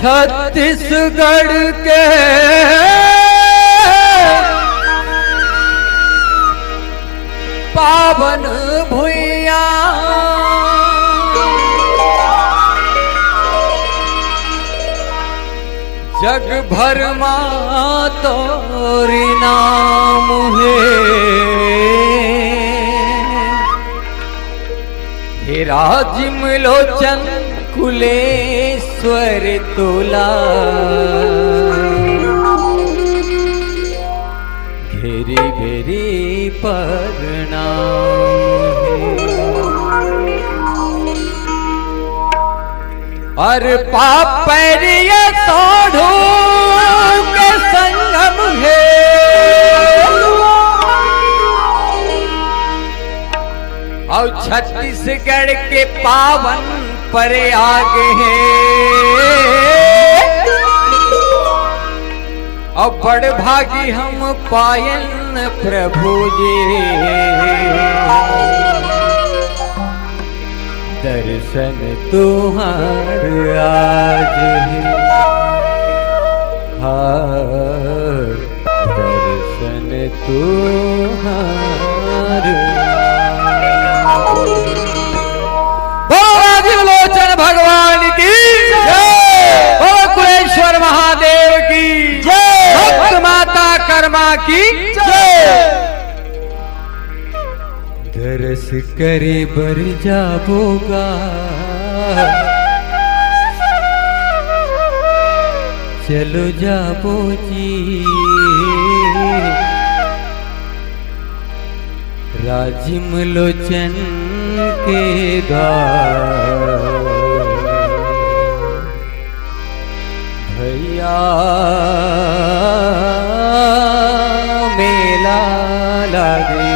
छत्तीसगढ़ के पावन भुइया जग भर मां तोरी नाम हे राजिम लोचन कुलेश्वर तुला घेरी घेरी प्रणाम और पापरिय तोड़ू के संगम है और छत्तीसगढ़ के पावन पर आगे हैं और बड़ भागी हम पायन प्रभु जी दर्शन तुम्हार आज है दर्शन तुम्हार लोचन भगवान की जय, कुलेश्वर महादेव की जय, भक्त माता कर्मा की जय। दरस करे बर जाबोगा चलो जाबो जी राजिम लोचन के द्वार भैया मेला लागे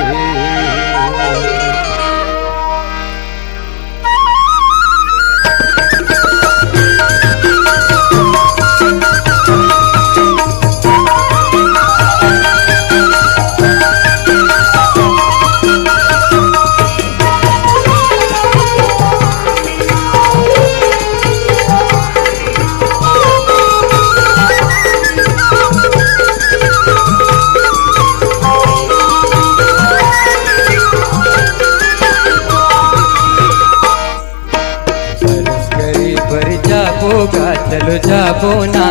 चलो जाबो ना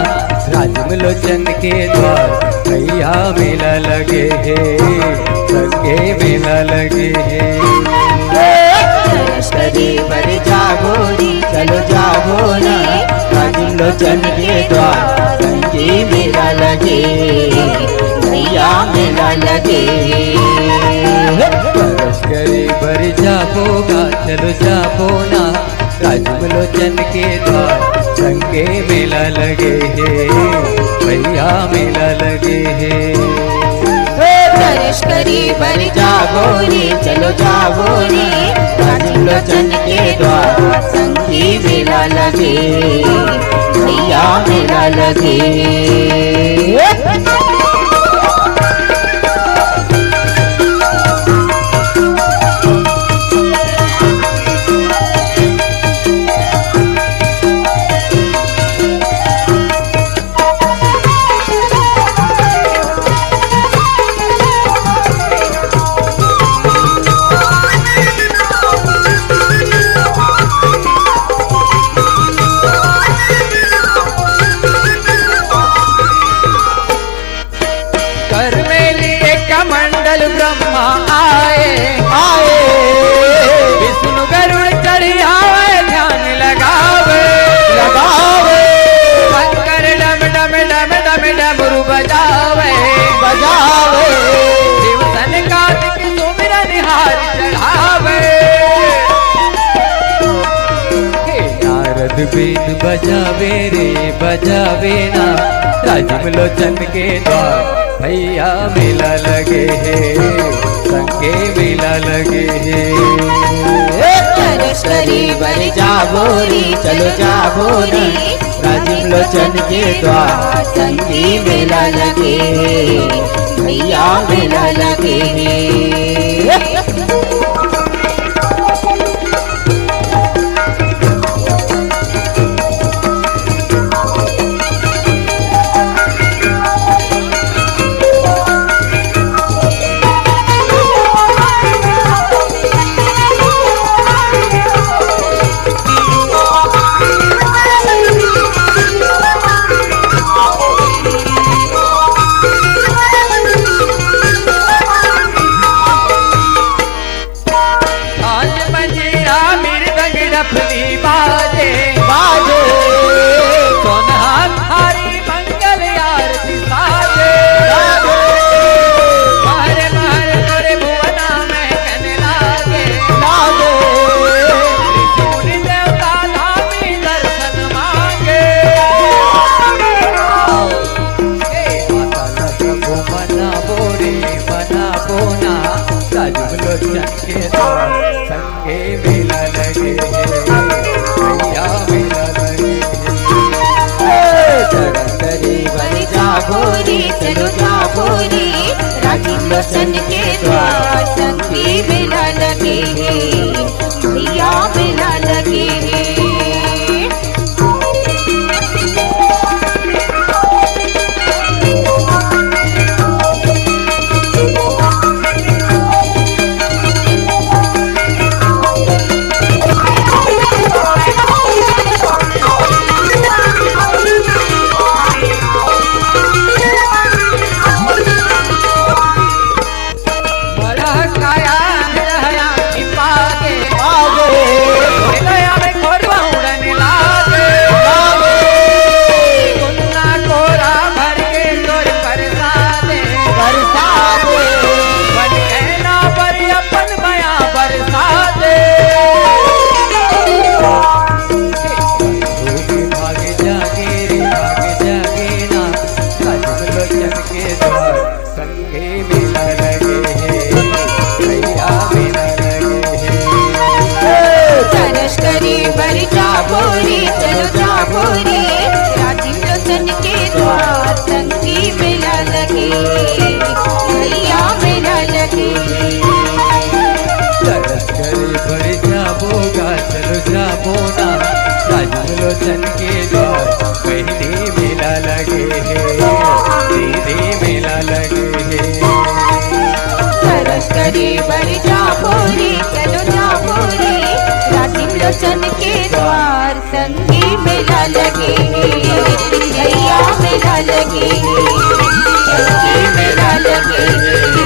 राजिम लोचन के द्वार भैया मेला लगे है संगे मेला लगे है बर जाबो नी चलो जाबो ना राजिम लोचन के द्वार संगे मेला लगे भैया मेला लगे बर जाबोगा चलो जाबो ना राजिम लोचन के द्वार संगे मेला लगे है भैया मेला लगे है लश्करी बर जाबो रे चलो जाबो रे राजिम लोचन के द्वार संगी मेला लगे भैया मेला लगे ब्रह्मा आए आए विष्णु गरुड़ चढ़ियावे ध्यान लगावे लगावे शंकर डम डम डम डम डमरू बजावे बजावे शिव कार्तिक सुमिरन हार चढ़ावे नारद बीन बजावे रे बजावे ना राजिम लोचन के द्वार भैया मेला लगे है संगे मेला लगे है लश्करी बर जाबो रे चलो जाबो रे राजिम लोचन के द्वार संगी मेला लगे भैया मेला लगे लोचन के द्वार बहनी मेला लगे है, दीदी मेला लगे है। सरस करी बड़ी जाबोरी चलो जाबोरी, राजीव लोचन के द्वार संगी मेला लगे भैया मेला लगे संगी मेला लगे।